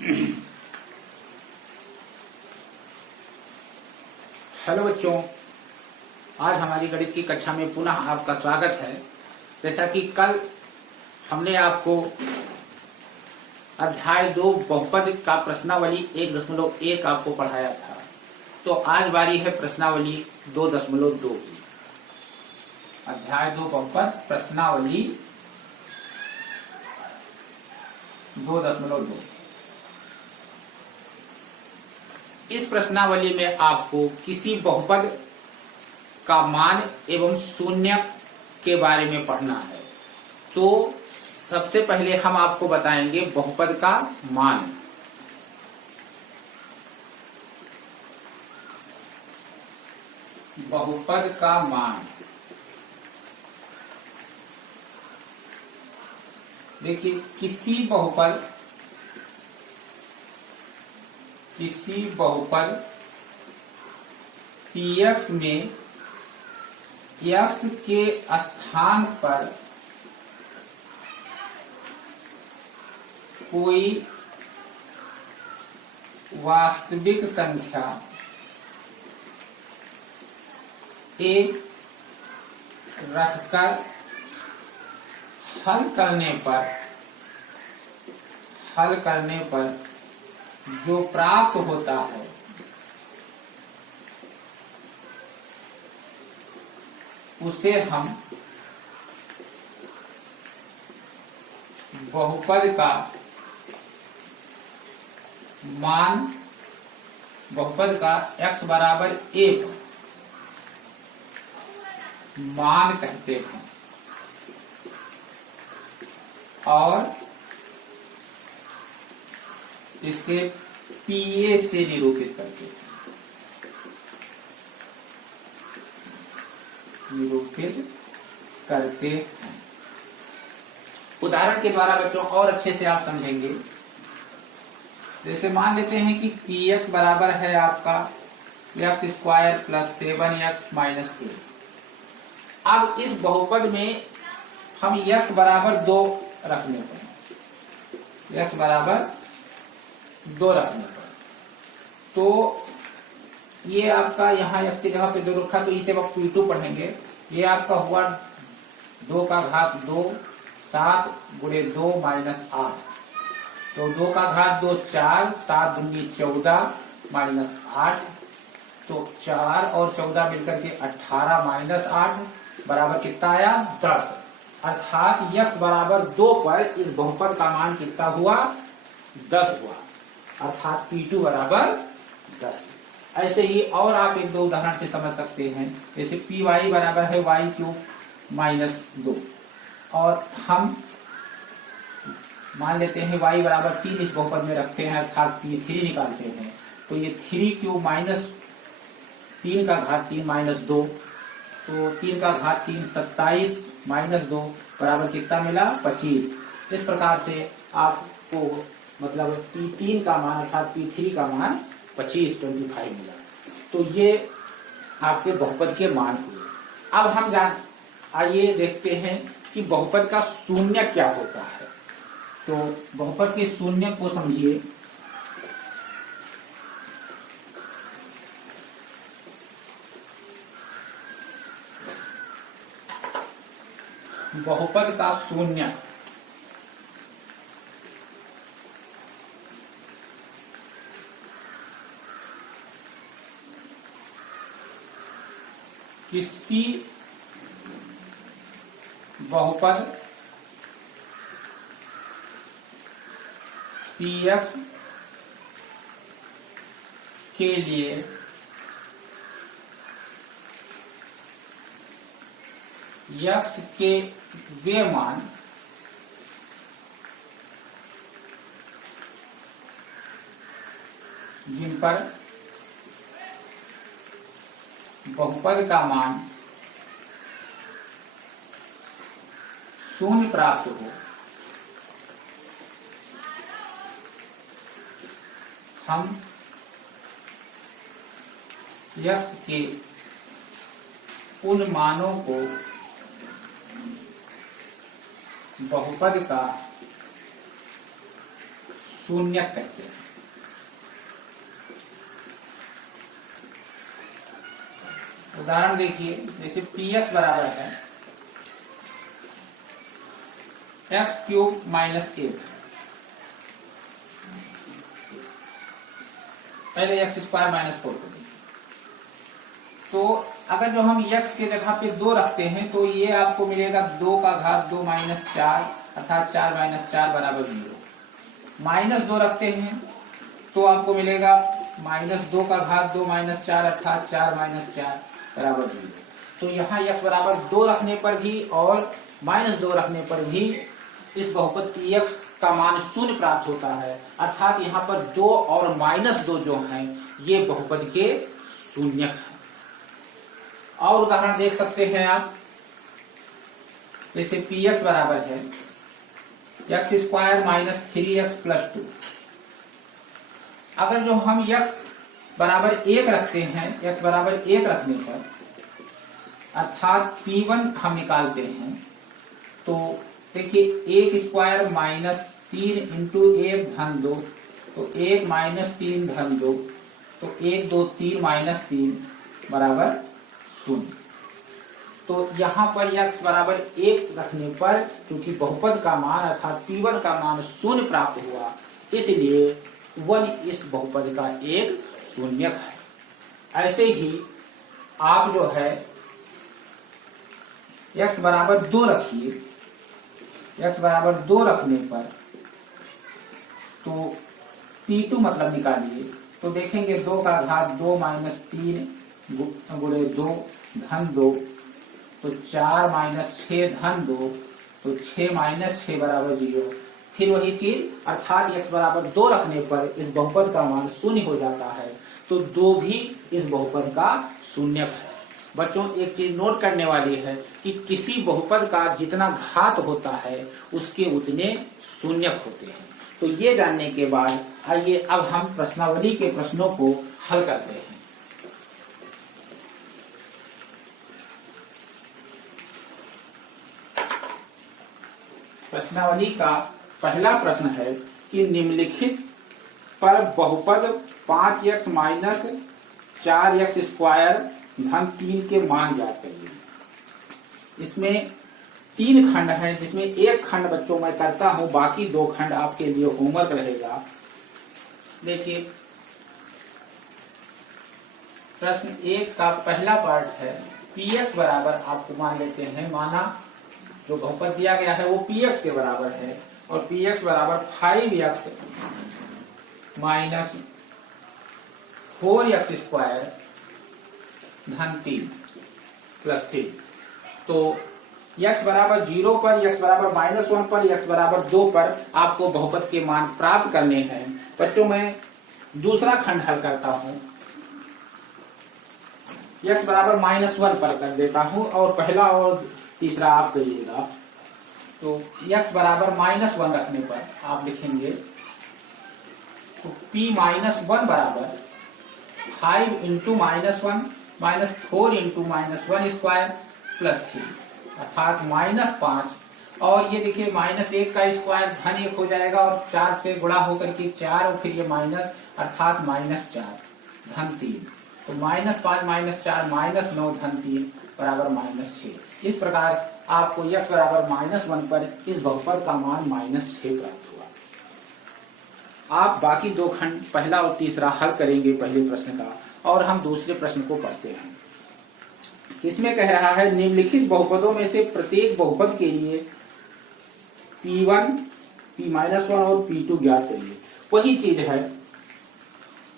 Hello बच्चों, आज हमारी गणित की कक्षा में पुनः आपका स्वागत है। जैसा कि कल हमने आपको अध्याय 2 बहुपद का प्रश्नावली 1.1 आपको पढ़ाया था, तो आज बारी है प्रश्नावली 2.2 की। अध्याय 2 बहुपद प्रश्नावली 2.2। इस प्रश्नावली में आपको किसी बहुपद का मान एवं शून्य के बारे में पढ़ना है। तो सबसे पहले हम आपको बताएंगे बहुपद का मान। बहुपद का मान देखिए, किसी बहुपद px में x के स्थान पर कोई वास्तविक संख्या a रखकर हल करने पर जो प्राप्त होता है उसे हम बहुपद का मान, बहुपद का x बराबर 1 मान कहते हैं और इसे PA से निरूपित करते हैं। उदाहरण के द्वारा बच्चों और अच्छे से आप समझेंगे। जैसे मान लेते हैं कि px बराबर है आपका x² + 7x - 8। अब इस बहुपद में हम x बराबर 2 रखने पर, x बराबर 2 रखने पर, तो ये आपका यहाँ x की जगह पे 2 रखा, तो इसे आप P2 पढ़ेंगे। ये आपका हुआ 2 का घात 2, 7 × 2 - 8, तो 2 का घात 2 4, 7 दूनी 14 - 8, तो 4 और 14 मिलकर के 18 - 8 बराबर कितना आया? 10। अर्थात x बराबर 2 पर इस बहुपद का मान कितना हुआ? 10 हुआ। अर्थात P2 बराबर 10। ऐसे ही और आप 1-2 उदाहरण से समझ सकते हैं। जैसे Py बराबर है y³ - 2, और हम मान लेते हैं y बराबर 3 इस बहुपद में रखते हैं, अर्थात P3 निकालते हैं, तो ये 3³ - 3 का घात 3 - 2, तो 3 का घात 3 27 - 2 बराबर कितना मिला? 25। इस प्रकार से आपको मतलब P3 का मान अर्थात P3 का मान 25 मिला। तो ये आपके बहुपद के मान हुए। अब हम आइए देखते हैं कि बहुपद का शून्य क्या होता है। तो बहुपद के शून्य को समझिए। बहुपद का शून्य किसी बहुपद px के लिए x के वे मान जिन पर बहुपद का मान शून्य प्राप्त हो, हम x के उन मानों को बहुपद का शून्यक कहते हैं। उदाहरण देखिए, जैसे px बराबर है एक्स क्यूब माइनस 1, पहले एक्स स्क्वायर माइनस 4 को देखिए। तो अगर जो हम x के जगह पे 2 रखते हैं तो ये आपको मिलेगा 2 का घात 2 माइनस 4 अर्थात 4 माइनस 4 बराबर 0। माइनस 2 रखते हैं तो आपको मिलेगा माइनस 2 का घात 2 माइनस 4 अर्थात 4 माइनस 4 बराबर 0। तो यहाँ x बराबर 2 रखने पर भी और माइनस 2 रखने पर भी इस बहुपद px का मान शून्य प्राप्त होता है, अर्थात यहाँ पर 2 और माइनस 2 जो हैं ये बहुपद के शून्यक हैं। और उदाहरण देख सकते हैं आप, जैसे px बराबर है x square minus 3x plus 2। अगर जो हम x बराबर 1 रखते हैं, x बराबर 1 रखने पर अर्थात p1 हम निकालते हैं तो देखिए 1 स्क्वायर माइनस 3 इंटू 1 धन 2, तो 1 माइनस 3 धन 2, तो 1 2 3 माइनस 3 बराबर 0। तो यहाँ पर x बराबर 1 रखने पर क्योंकि बहुपद का मान अर्थात p1 का मान शून्य प्राप्त हुआ, इसलिए 1 इस बहुपद का एक शून्यक है। ऐसे ही आप जो है x बराबर 2 रखिए, x बराबर 2 रखने पर तो p2 मतलब निकालिए, तो देखेंगे 2 का घात 2 माइनस 3 गुणे 2 धन 2, तो 4 माइनस 6 धन 2, तो 6 माइनस 6 बराबर 0। फिर वही चीज अर्थात x बराबर 2 रखने पर इस बहुपद का मान शून्य हो जाता है, तो 2 भी इस बहुपद का शून्यक है। बच्चों एक चीज नोट करने वाली है कि किसी बहुपद का जितना घात होता है उसके उतने शून्यक होते हैं। तो ये जानने के बाद आइए अब हम प्रश्नावली के प्रश्नों को हल करते हैं। प्रश्नावली का पहला प्रश्न है कि निम्नलिखित पर बहुपद 5x माइनस 4x स्क्वायर धन 3 के मान ज्ञात करिए। इसमें 3 खंड हैं, जिसमें एक खंड बच्चों मैं करता हूं, बाकी 2 खंड आपके लिए होमवर्क रहेगा। देखिए प्रश्न 1 का पहला पार्ट है px बराबर आपको मान लेते हैं, माना जो बहुपद दिया गया है वो px के बराबर है और px बराबर 5x माइनस 4x स्क्वायर धन 3 प्लस 3। तो x बराबर 0 पर, x बराबर -1 पर, x बराबर 2 पर आपको बहुपद के मान प्राप्त करने हैं। बच्चों मैं दूसरा खंड हल करता हूं, x बराबर -1 पर कर देता हूं और पहला और तीसरा आप करिएगा। तो x बराबर -1 रखने पर आप लिखेंगे तो p -1 बराबर 5 into -1 minus 4 into -1 square plus 3 अर्थात -5। और ये देखिए -1 का स्क्वायर धन 1 हो जाएगा और 4 से गुणा होकर के 4 और फिर ये माइनस अर्थात -4 धन 3। तो -5 -4 -9 धन 3 बराबर -6। इस प्रकार आपको x बराबर -1 पर इस बहुपद का मान -6 प्राप्त हुआ। आप बाकी 2 खंड पहला और तीसरा हल करेंगे पहले प्रश्न का, और हम दूसरे प्रश्न को पढ़ते हैं। इसमें कह रहा है निम्नलिखित बहुपदों में से प्रत्येक बहुपद के लिए p1, p-1 और p2 ज्ञात करिए। वही चीज है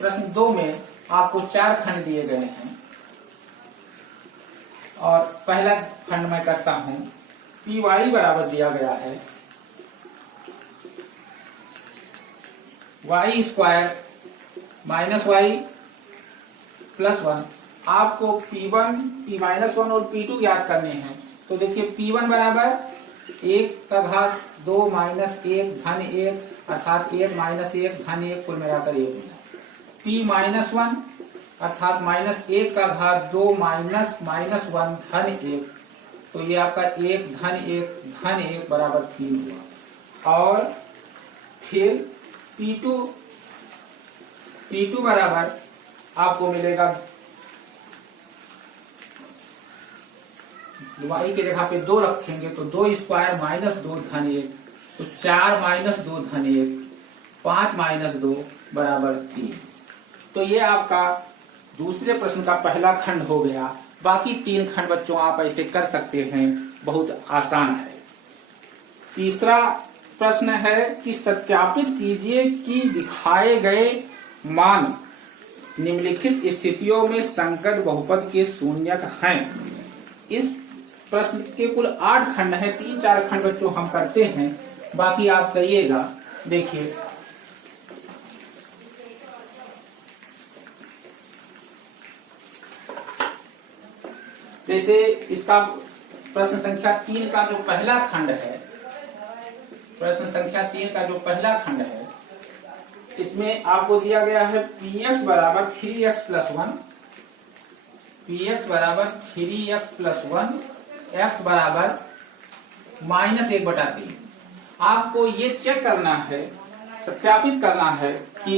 प्रश्न 2 में आपको 4 खंड दिए गए हैं और पहला खंड मैं करता हूं। py बराबर दिया गया है y square minus y plus 1। आपको p1, p-1 और p2 ज्ञात करने हैं। तो देखिए p1 बराबर 1 का घात 2 माइनस 1 धन 1 अर्थात 1 माइनस 1 धन 1 कुल मिलाकर 1 मिला। p-1 अर्थात -1 का घात 2 माइनस -1 धन 1, तो ये आपका 1 धन 1 धन 1 बराबर 3 हुआ। और फिर P2 बराबर आपको मिलेगा y की जगह पे 2 रखेंगे तो 2 स्क्वायर माइनस 2 धन 1, तो 4 माइनस 2 धन 1, 5 माइनस 2 बराबर 3। तो ये आपका दूसरे प्रश्न का पहला खंड हो गया। बाकी 3 खंड बच्चों आप ऐसे कर सकते हैं, बहुत आसान है। तीसरा प्रश्न है कि सत्यापित कीजिए कि दिखाए गए मान निम्नलिखित स्थितियों में संगत बहुपद के शून्यक हैं। इस प्रश्न के कुल 8 खंड हैं, 3-4 खंड बच्चों हम करते हैं, बाकी आप करिएगा। देखिए जैसे इसका प्रश्न संख्या 3 का जो पहला खंड है, प्रश्न संख्या 3 का जो पहला खंड है, इसमें आपको दिया गया है px बराबर 3x प्लस 1, px बराबर 3x प्लस 1, x बराबर -1/3। आपको ये चेक करना है, सत्यापित करना है कि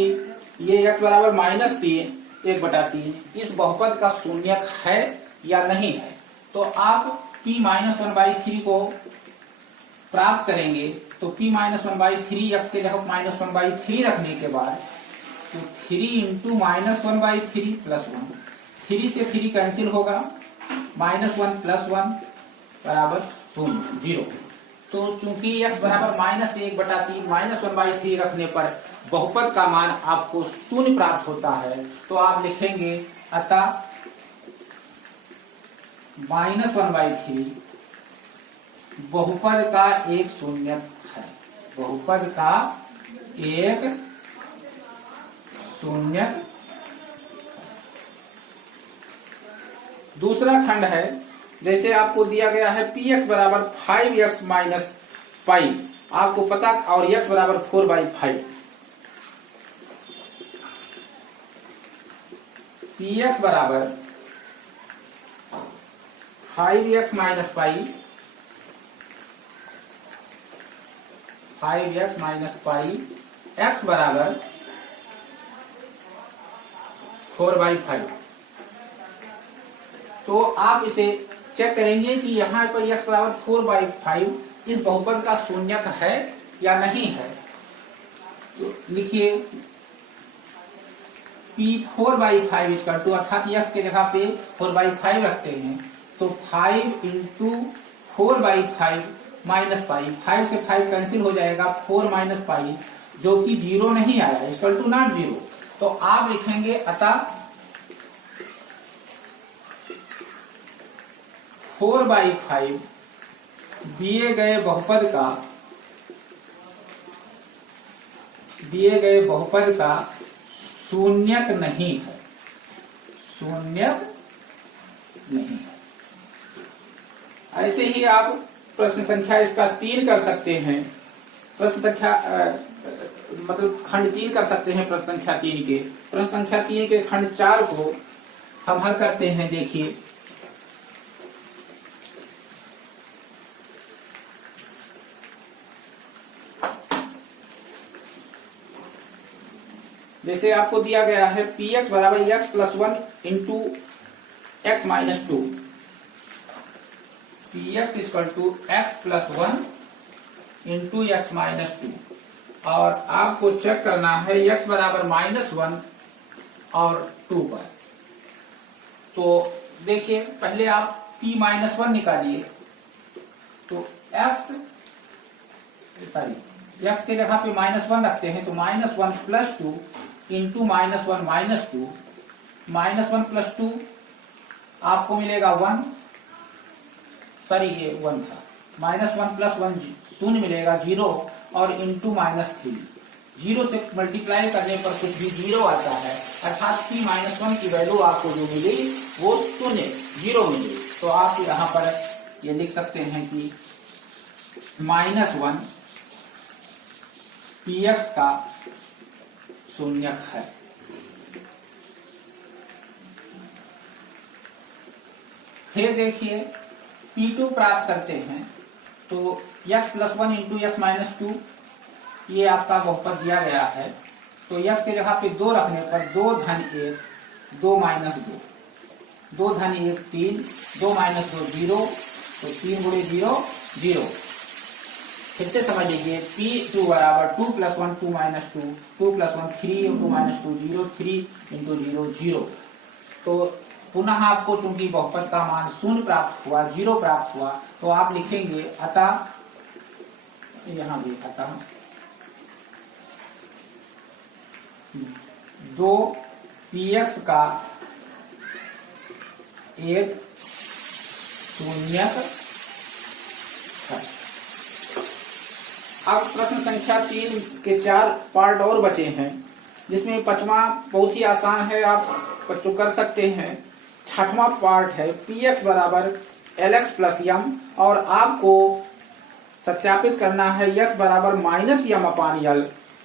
ये x बराबर -3 1/3 इस बहुपद का शून्यक है या नहीं है। तो आप p-1/3 को प्राप्त करेंगे, तो p-1/3 x के जगह -1/3 रखने के बाद तो 3 इंटू -1/3 प्लस 1, 3 से 3 कैंसिल होगा, -1 प्लस 1 बराबर 0। तो चूंकि x बराबर -1/3 -1/3 रखने पर बहुपद का मान आपको 0 प्राप्त होता है। तो आप लिखेंगे अतः -1/3 बहुपद का एक शून्यक है, बहुपद का एक शून्यक। दूसरा खंड है, जैसे आपको दिया गया है px बराबर 5x माइनस पाई, आपको पता, और x बराबर 4/5। px बराबर 5x minus pi, 5x minus pi, x बराबर 4/5। तो आप इसे चेक करेंगे कि यहाँ पर x बराबर 4/5 इस बहुपद का शून्यक है या नहीं है। तो लिखिए p4/5 इक्वल टू, अर्थात x के जगह पे 4/5 रखते हैं, तो 5 इंटू 4/5 माइनस पाई, 5 से 5 कैंसिल हो जाएगा, 4 माइनस पाई जो कि 0 नहीं आया, इक्वल टू नॉट 0। तो आप लिखेंगे अतः 4/5 दिए गए बहुपद का शून्यक नहीं है, शून्यक नहीं है। ऐसे ही आप प्रश्न संख्या इसका 3 कर सकते हैं, प्रश्न संख्या मतलब खंड 3 कर सकते हैं प्रश्न संख्या 3 के। प्रश्न संख्या 3 के खंड 4 को हम हल करते हैं। देखिए जैसे आपको दिया गया है px बराबर x plus 1 into x minus 2, px equal to x plus 1 into x minus 2, और आपको चेक करना है x बराबर -1 और 2 पर। तो देखिए पहले आप p-1 निकालिए, तो x के जगह पे -1 रखते हैं, तो -1 प्लस 2 इंटू -1 माइनस 2, -1 प्लस 2 आपको मिलेगा 1, सॉरी ये 1 था, -1 प्लस 1 0 मिलेगा 0, और इंटू -3, 0 से मल्टीप्लाई करने पर कुछ भी 0 आता है, अर्थात p-1 की वैल्यू आपको जो मिली वो 0 मिली। तो आप यहाँ पर ये लिख सकते हैं कि -1 px का शून्यक है। फिर देखिए p2 प्राप्त करते हैं, तो x plus 1 into x minus 2 ये आपका बहुपद दिया गया है, तो यक्स के जगह पे 2 रखने पर 2 धन 1 2 माइनस 2, 2 धन 1 3, 2 माइनस 2 0, तो 3 गुणे 0 0। फिर से समझ लीजिए P2 बराबर 2 + 1 2 माइनस 2, 2 + 1 3 2 माइनस 2 0, 3 × 0 0। तो पुनः आपको चूंकि बहुपद का मान 0 प्राप्त हुआ, 0 प्राप्त हुआ, तो आप लिखेंगे अतः, यहां भी अतः 2 px का एक शून्यक है। अब प्रश्न संख्या 3 के 4 पार्ट और बचे हैं, जिसमें 5वां बहुत ही आसान है, आप बच्चों कर सकते हैं। 6वां पार्ट है px बराबर lx प्लस m, और आपको सत्यापित करना है x बराबर माइनस m अपान l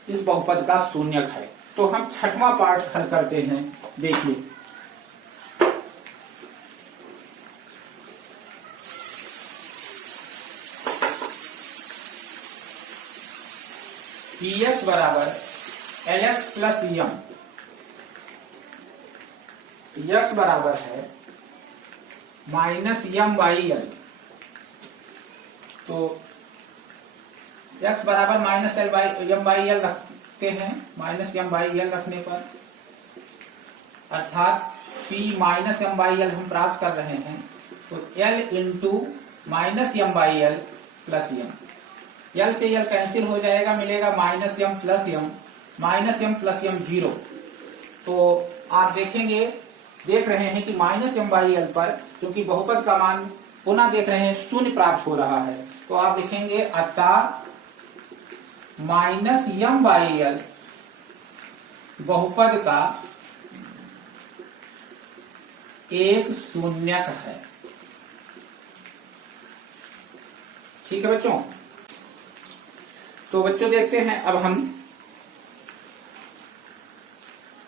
इस बहुपद का शून्यक है। तो हम 6वां पार्ट हल करते हैं। देखिए px बराबर lx प्लस m, x बराबर है माइनस m बाई l, तो x बराबर माइनस m बाई l रखते हैं। माइनस m बाई l रखने पर अर्थात p minus m by l हम प्राप्त कर रहे हैं, तो l into minus m by l plus m, l से l कैंसिल हो जाएगा, मिलेगा minus m plus m, minus m plus m 0। तो आप देख रहे हैं कि माइनस m बाई l पर क्योंकि बहुपद का मान पुनः देख रहे हैं 0 प्राप्त हो रहा है, तो आप लिखेंगे अतः माइनस m बाई l बहुपद का एक शून्यक है। ठीक है बच्चों, तो बच्चों देखते हैं अब हम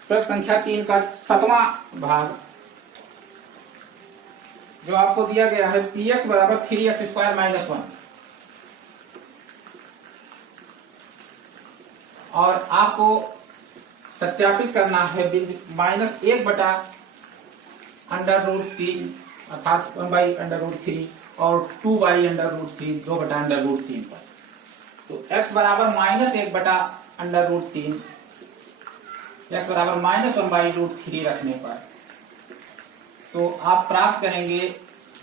प्रश्न संख्या 3 का 7वां भाग, जो आपको दिया गया है px बराबर 3x स्क्वायर माइनस 1, और आपको सत्यापित करना है माइनस 1 बटा अंडर रूट 3 अर्थात 1/√3 और 2/√3 2 बटा अंडर रूट 3 पर। तो x बराबर माइनस 1 बटा अंडर√3, x बराबर माइनस 1/√3 रखने पर तो आप प्राप्त करेंगे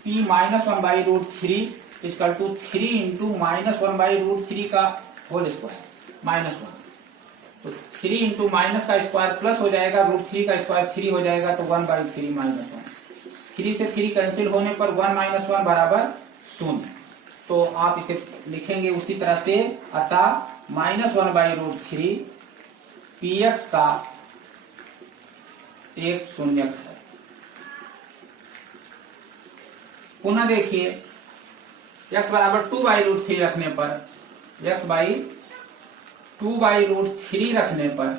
p minus 1/√3 equal to 3 into minus 1/√3 का होल स्क्वायर माइनस 1। तो 3 इंटू माइनस का स्क्वायर प्लस हो जाएगा, √3 का स्क्वायर 3 हो जाएगा, तो 1/3 माइनस 1। 3 से 3 कैंसिल होने पर 1 माइनस 1 बराबर 0। तो आप इसे लिखेंगे उसी तरह से, अतः माइनस 1/√3 px का एक शून्यक है। पुनः देखिए x बराबर 2/√3 रखने पर, x बाई 2/√3 रखने पर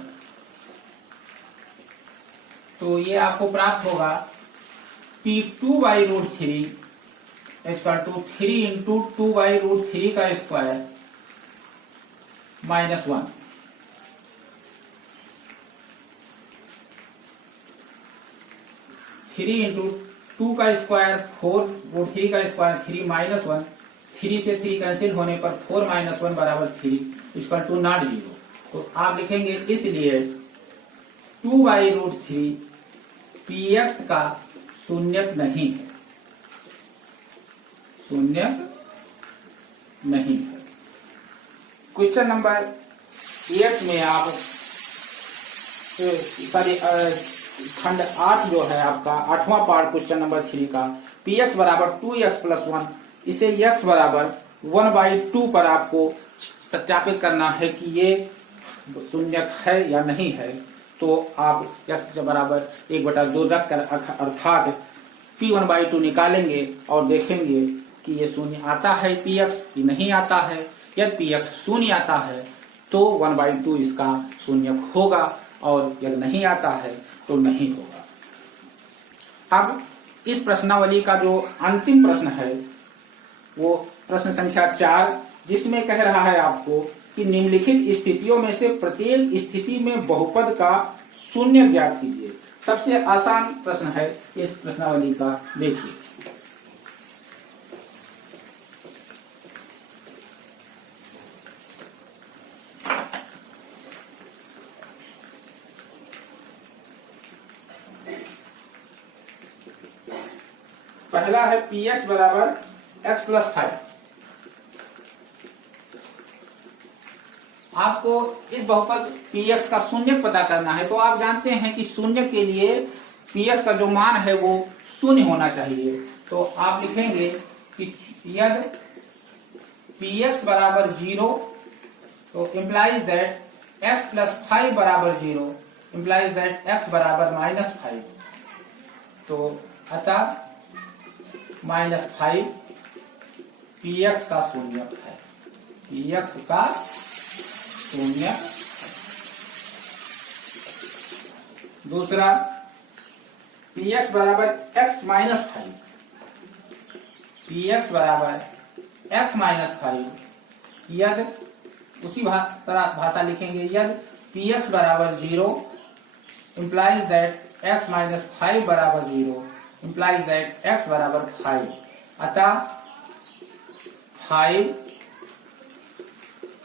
तो ये आपको प्राप्त होगा p2/√3 इक्वल टू 3 इंटू 2/√3 का स्क्वायर माइनस 1। थ्री इंटू 2 का स्क्वायर 4, √3 का स्क्वायर 3 माइनस 1, 3 से 3 कैंसिल होने पर 4 माइनस 1 बराबर 3 इक्वल टू नॉट 0। तो आप लिखेंगे इसलिए 2/√3 px का शून्यक नहीं है, शून्यक नहीं है। क्वेश्चन नंबर 8 में आप खंड 8 जो है आपका 8वां पार्ट क्वेश्चन नंबर 3 का px बराबर 2x प्लस 1, इसे x बराबर 1/2 पर आपको सत्यापित करना है कि ये शून्यक है या नहीं है। तो आप x बराबर 1/2 रखकर अर्थात p1/2 निकालेंगे और देखेंगे कि ये शून्य आता है px कि नहीं आता है। यदि px शून्य आता है तो 1/2 इसका शून्यक होगा, और यदि नहीं आता है तो नहीं होगा। अब इस प्रश्नावली का जो अंतिम प्रश्न है वो प्रश्न संख्या 4, जिसमें कह रहा है आपको कि निम्नलिखित स्थितियों में से प्रत्येक स्थिति में बहुपद का शून्य ज्ञात कीजिए। सबसे आसान प्रश्न है इस प्रश्नावली का, देखिए। पहला है पी एक्स बराबर एक्स प्लस 5। आपको इस बहुपद पी एक्स का शून्य पता करना है, तो आप जानते हैं कि शून्य के लिए पी एक्स का जो मान है वो शून्य होना चाहिए। तो आप लिखेंगे कि यदि पी एक्स बराबर 0, तो इम्प्लाइज दैट एक्स प्लस 5 बराबर 0, इम्प्लाइज दैट एक्स बराबर -5। तो अतः -5 पी एक्स का शून्य है, पी एक्स का शून्य। दूसरा पी एक्स बराबर एक्स माइनस 5, पी एक्स बराबर एक्स माइनस 5 यदि उसी तरह भाषा लिखेंगे, यदि पी एक्स बराबर 0 इम्प्लाइज दैट एक्स माइनस 5 बराबर 0, इम्प्लाइज दैट एक्स बराबर 5। अतः 5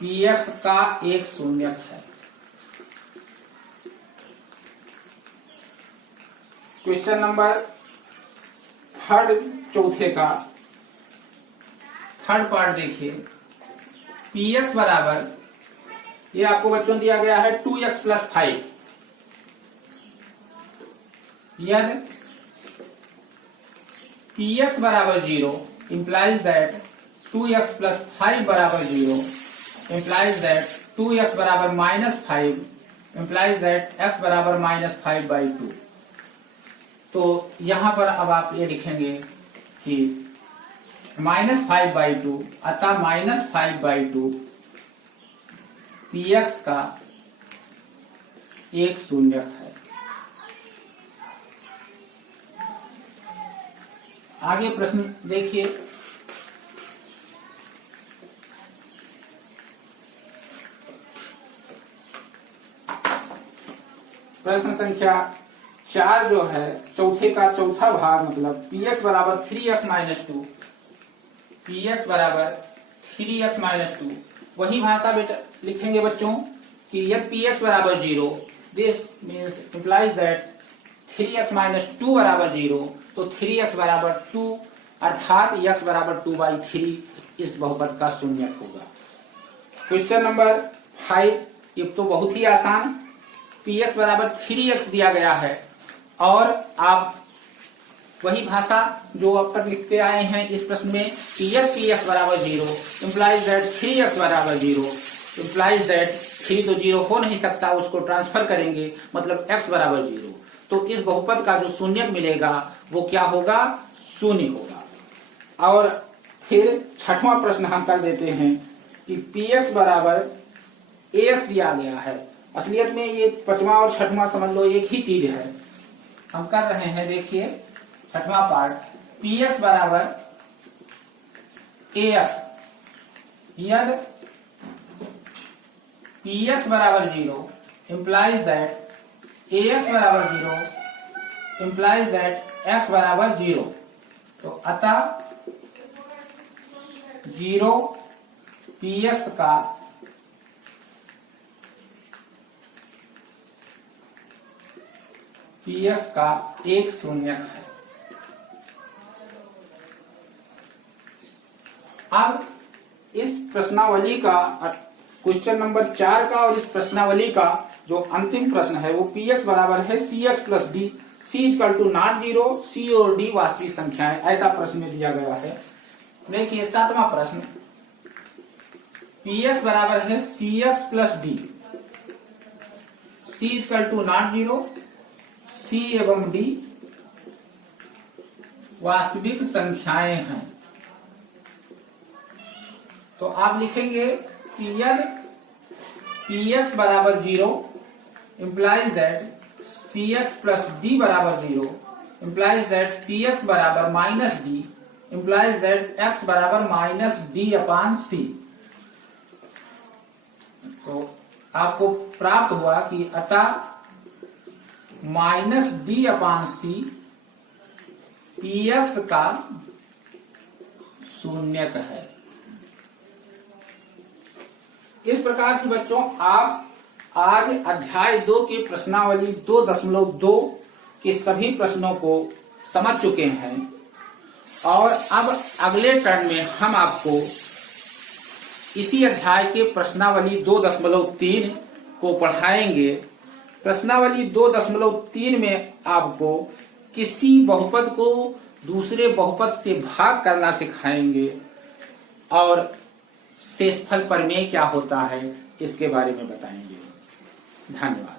पी एक्स का एक शून्यक है। क्वेश्चन नंबर थर्ड, चौथे का थर्ड पार्ट देखिए। पी एक्स बराबर, ये आपको बच्चों दिया गया है 2x प्लस 5। यदि पी एक्स बराबर 0 इम्प्लाइज दैट 2x प्लस 5 बराबर 0, इम्प्लाइज दैट 2x बराबर -5, इम्प्लाइज दैट x बराबर -5/2। तो यहां पर अब आप ये लिखेंगे कि -5/2, अतः -5/2 पी एक्स का एक शून्यक है। आगे प्रश्न देखिए। प्रश्न संख्या 4 जो है, चौथे का चौथा भाग, मतलब पी एक्स बराबर 3x-2, पी एक्स बराबर 3x-2। वही भाषा बेटा लिखेंगे बच्चों कि यदि पी एक्स बराबर 0, this means implies that 3x-2 बराबर 0, तो 3x बराबर 2 अर्थात x बराबर 2/3 इस बहुपद का शून्यक होगा। क्वेश्चन नंबर 5, ये तो बहुत ही आसान। पी एक्स बराबर 3x दिया गया है और आप वही भाषा जो अब तक लिखते आए हैं इस प्रश्न में, पी एक्स बराबर 0 इम्प्लाइज दैट 3x बराबर 0, इम्प्लाइज दैट 3 तो 0 हो नहीं सकता, उसको ट्रांसफर करेंगे, मतलब x बराबर 0। तो इस बहुपद का जो शून्यक मिलेगा वो क्या होगा? शून्य होगा। और फिर छठवां प्रश्न हम कर देते हैं कि पी एक्स बराबर ax दिया गया है। असलियत में ये पांचवा और छठवां समझ लो एक ही चीज है। हम कर रहे हैं, देखिए छठवां पार्ट, पी एक्स बराबर ax यदि पी एक्स बराबर 0 इम्प्लाइज दैट ax बराबर 0 इम्प्लाइज दैट x बराबर 0। तो अतः 0 पी एक्स का एक शून्यक है। अब इस प्रश्नावली का, क्वेश्चन नंबर 4 का और इस प्रश्नावली का जो अंतिम प्रश्न है वो पी एक्स बराबर है cx plus d, c equal to not 0, c और d वास्तविक संख्याएं, ऐसा प्रश्न में दिया गया है। देखिए 7वां प्रश्न, पी एक्स बराबर है cx plus d, c equal to not 0, c एवं d वास्तविक संख्याएं हैं। तो आप लिखेंगे कि यदि पी एक्स बराबर 0 implies that cx plus D बराबर 0, इम्प्लाइज दैट cx बराबर -d, इम्प्लाइज दैट x बराबर -d/c। तो आपको प्राप्त हुआ कि अतः -d/c px का शून्यक है। इस प्रकार से बच्चों आप आज अध्याय 2 की प्रश्नावली 2.2 के सभी प्रश्नों को समझ चुके हैं और अब अगले टर्न में हम आपको इसी अध्याय के प्रश्नावली 2.3 को पढ़ाएंगे। प्रश्नावली 2.3 में आपको किसी बहुपद को दूसरे बहुपद से भाग करना सिखाएंगे और शेषफल प्रमेय क्या होता है इसके बारे में बताएंगे। धन्यवाद।